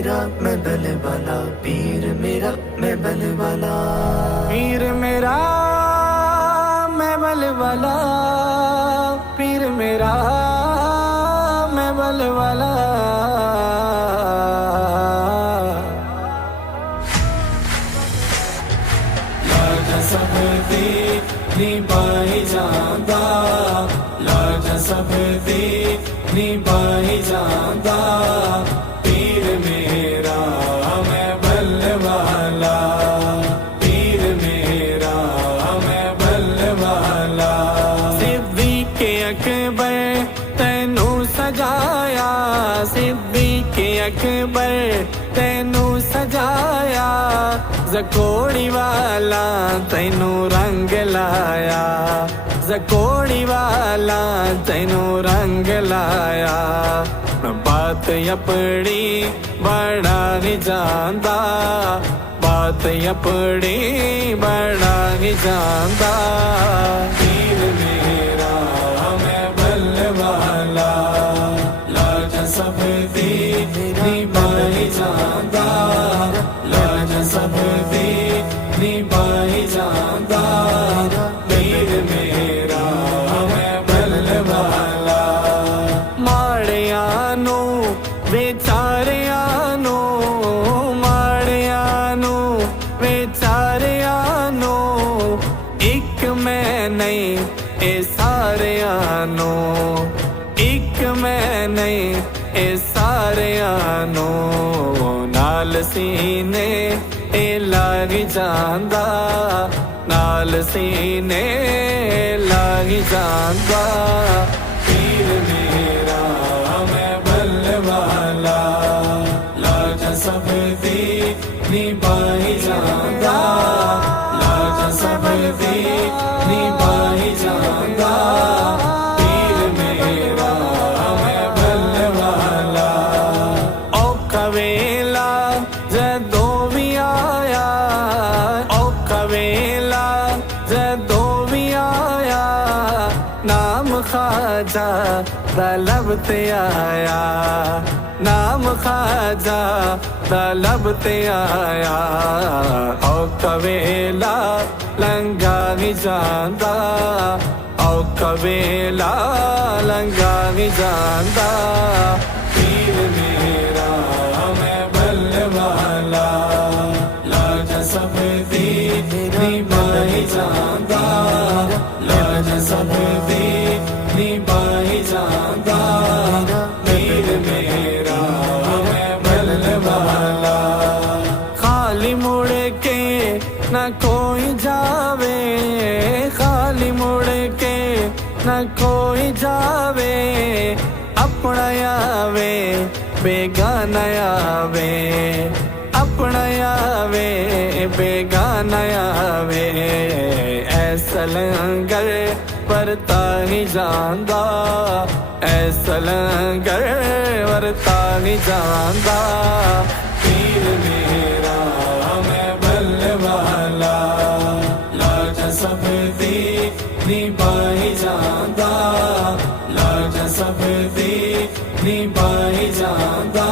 मेरा मैं बल वाला, पीर मेरा मैं बल वाला, पीर मेरा मैं बल वाला, पीर मेरा मैं बल वाला। लाज सब दी निभाई जांदा, लाज सब दी निभाई जांदा, पीर मेरा मैं बल वाला, पीर मेरा मैं बल वाला। सिद्दीक़ अकबर तैनू सजाया, सिद्दीक़ अकबर तैनू सजाया, ज़कोड़ी वाला तैनू रंग लाया, ज़कोड़ी वाला तैनू रंग लाया। बात अपनी बड़ा नहीं जानदा, बात अपनी बड़ा नहीं जानदा, पीर मेरा मैं बल वाला, लाज सब दी निभाई जांदा, लाज सब दी निभाई जांदा, पीर मेरा मैं बल वाला। माड़िया नू बेचारिया नू, माड़िया नू बेचारिया नू, एक मैं नहीं ए सारिया नू, एक मैं नहीं ए सारिया नू, नाल सीने ए लाग जांदा, नाल सीने लाग जांदा, पीर मेरा मैं बल वाला, लाज सब दी निभाई जांदा, लाज सब दी निभाई जांदा, पीर मेरा मैं बल वाला। औखा वेला जदों भी आया, औखा वेला जदों भी आया, नाम ख्वाजा तलब ते आया, नाम ख्वाजा तलब ते आया। औखा वेला लंघा नहीं जांदा, औखा वेला लंघा नहीं जांदा, पीर मेरा मैं बल वाला, लाज सब दी निभाई जांदा, लाज सब दी निभाई जांदा, पीर मेरा मैं बल वाला। खाली मुड़ के न कोई जावे, खाली मुड़ के न कोई जावे, अपना आवे बेगाना आवे, अपना आवे बेगाना आवे। ऐसा लंगर परता नहीं जांदा, ऐसा लंगर परता नहीं जांदा, पीर मेरा मैं बल वाला, लाज सब दी निभाई जांदा, लाज सब दी निभाई जांदा।